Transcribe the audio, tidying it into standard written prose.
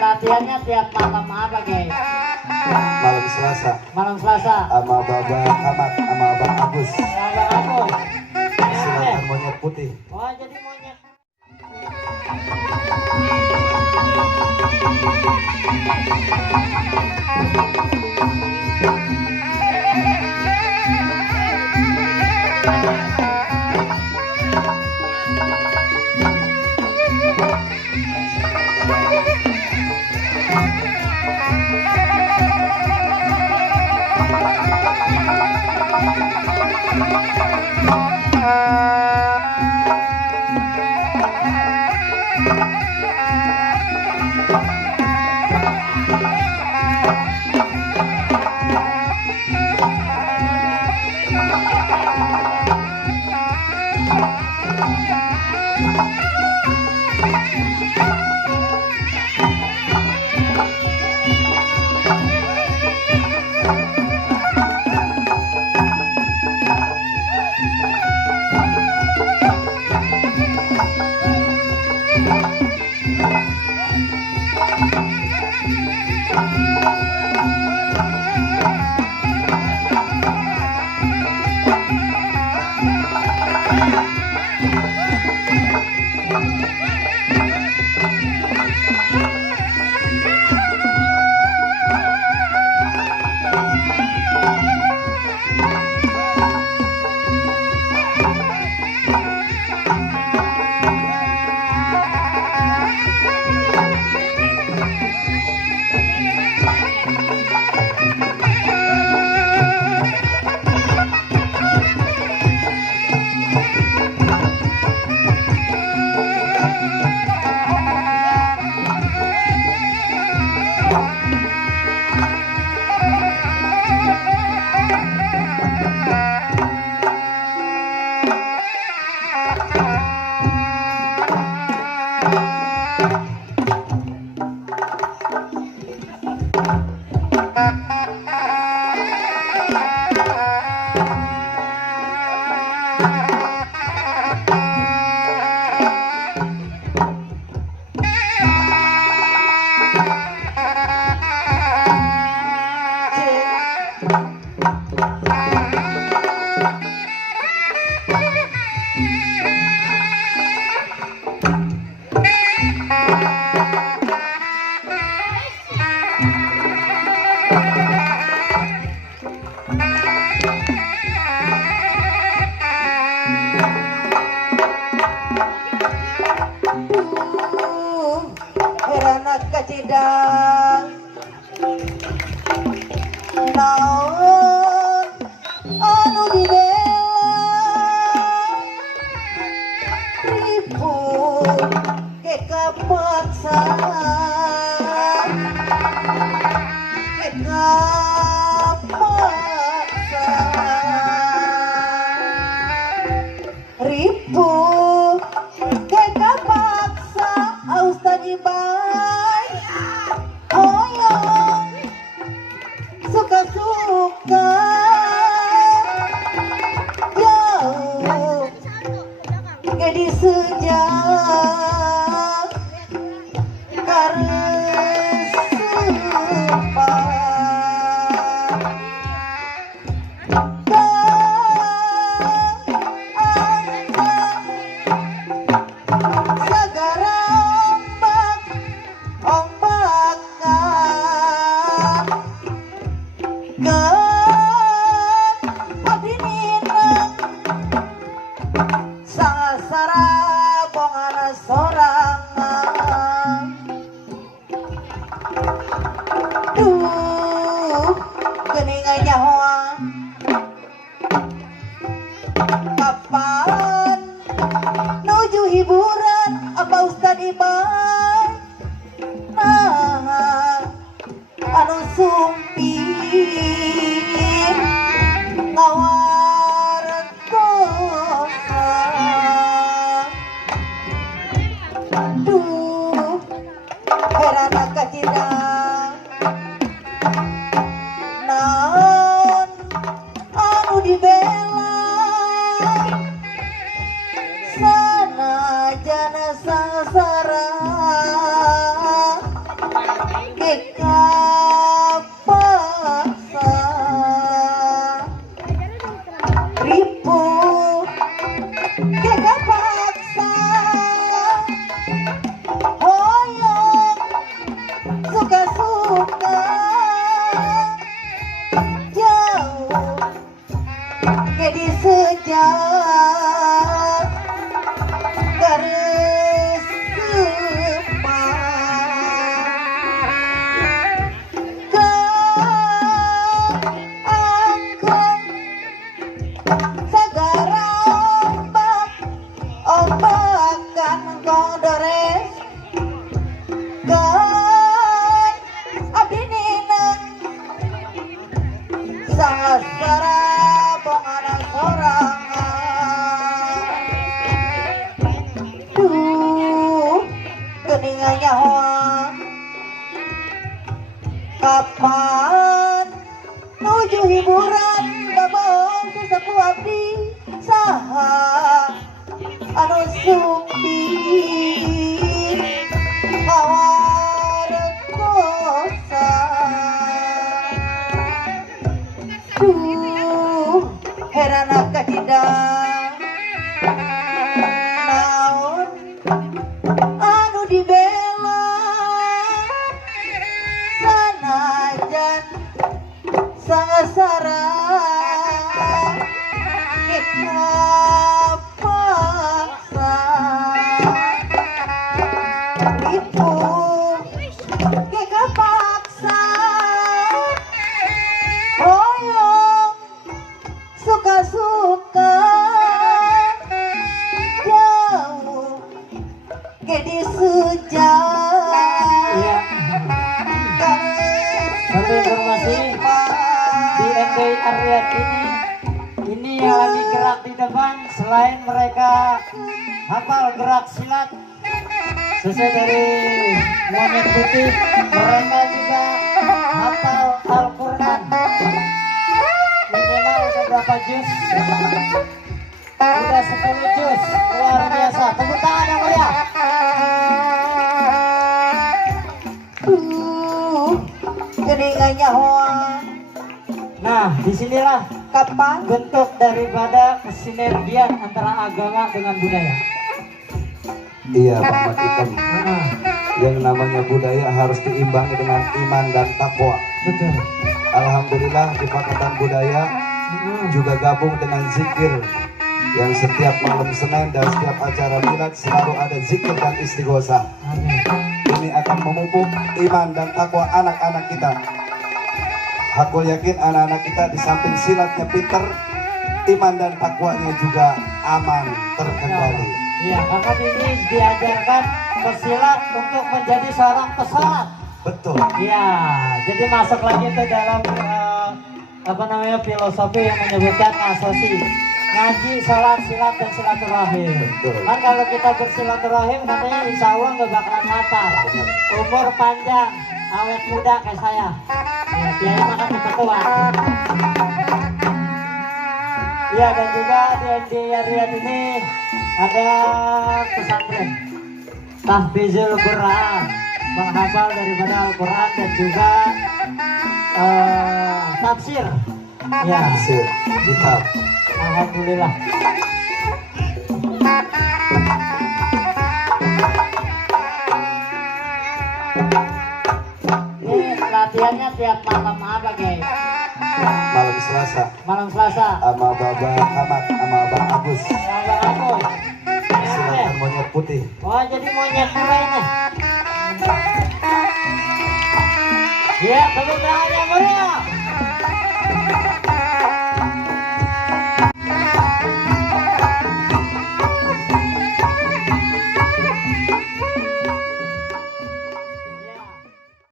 Latihannya tiap malam apa guys? Malam Selasa. Malam Selasa. Sama Baba Ahmad, sama Bang Agus. Bang Agus. Silakan monyet putih. Oh jadi monyet. Anak kacidang naon anu dibela ribut ke kapaksa ke kapaksa ribut ke kapaksa aus tadi suka-suka jauh jadi sejak karena sorangan geningannya hoa kapan nuju hiburan apa Ustad Iban nah anu sumpir ngawar kosa duh herana kacidang naon anu dibela sanajana sangsara kekapaksa ribu kekapaksa hoyong suka-suka jauh jadi sejak garis keangkong segara ombak-ombakan kondores kan abdi ninang sasara bongana sorangan duh geningannya hoa kapan nuju hiburan babon sesepu abdi saha anu sumbi ngawar kosa duh herana kacidang naon anu dibela sanajan sangasara kita paksa itu kita paksa hoyong suka-suka jauh jadi sejak Iya. Satu informasi di NDI area ini yang lagi gerak di depan selain mereka hafal gerak silat sesuai dari monyet putih, mereka juga hafal Al-Quran minimal udah berapa juz? Udah 10 juz, luar biasa. Tepuk tangan yang meriah. geningannya hoa Nah, disinilah kapan bentuk daripada kesinergian antara agama dengan budaya. Iya Bang Matikan. Nah, Yang namanya budaya harus diimbangi dengan iman dan takwa. betul. Alhamdulillah di Pakatan Budaya juga gabung dengan zikir yang setiap malam Senin dan setiap acara milad selalu ada zikir dan istighosah. Amin. Ini akan memupuk iman dan takwa anak-anak kita. Aku yakin anak-anak kita di samping silatnya pinter, iman dan takwanya juga aman terkendali. Iya, kakak ini diajarkan pesilat untuk menjadi seorang pesolat. Betul. Iya, jadi masuk lagi ke dalam filosofi yang menyebutkan asosi ngaji, sholat, silat, dan silaturahim. Betul. Kan kalau kita bersilaturahim katanya insya Allah nggak bakalan lapar, umur panjang, awet muda kayak saya. Ya, biaya makan tetap kuat. Ya, dan juga di Riyadh ini ada pesantren tahfizul Quran, menghafal daripada Al-Quran dan juga tafsir. Ya, Hasil kitab. alhamdulillah. Ini latihannya tiap malam apa, guys? Malam Selasa Malam Selasa. sama Baba Ahmad sama Bang Agus. Sama aku. Silakan monyet putih. Oh, jadi monyet pula ini. Ya, tepuk tangan yang meriah.